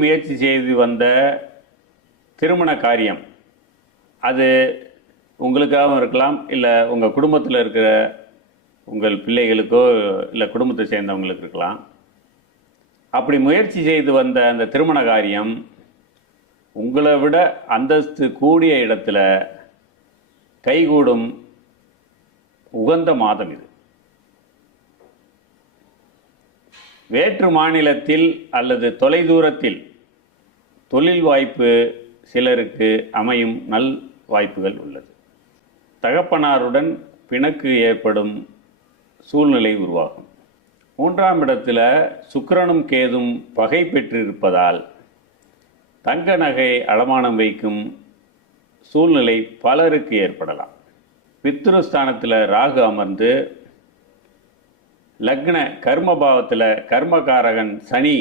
முயற்சி செய்து வந்த திருமண காரியம் அது உங்களுக்காகவும் இருக்கலாம், இல்லை உங்கள் குடும்பத்தில் இருக்கிற உங்கள் பிள்ளைகளுக்கோ இல்லை குடும்பத்தை சேர்ந்தவங்களுக்கு இருக்கலாம். அப்படி முயற்சி செய்து வந்த அந்த திருமண காரியம் உங்களை விட அந்தஸ்து கூடிய இடத்துல கைகூடும் உகந்த மாதம் இது. வேற்று மாநிலத்தில் அல்லது தொலைதூரத்தில் தொழில் வாய்ப்பு சிலருக்கு அமையும் நல் வாய்ப்புகள் உள்ளது. தகப்பனாருடன் பிணக்கு ஏற்படும் சூழ்நிலை உருவாகும். 3ஆம் இடத்துல சுக்கிரனும் கேதும் பகை பெற்றிருப்பதால் தங்க நகை அடமானம் வைக்கும் சூழ்நிலை பலருக்கு ஏற்படலாம். பித்ருஸ்தானத்தில் ராகு அமர்ந்து லக்ன கர்மபாவத்தில் கர்மகாரகன் சனி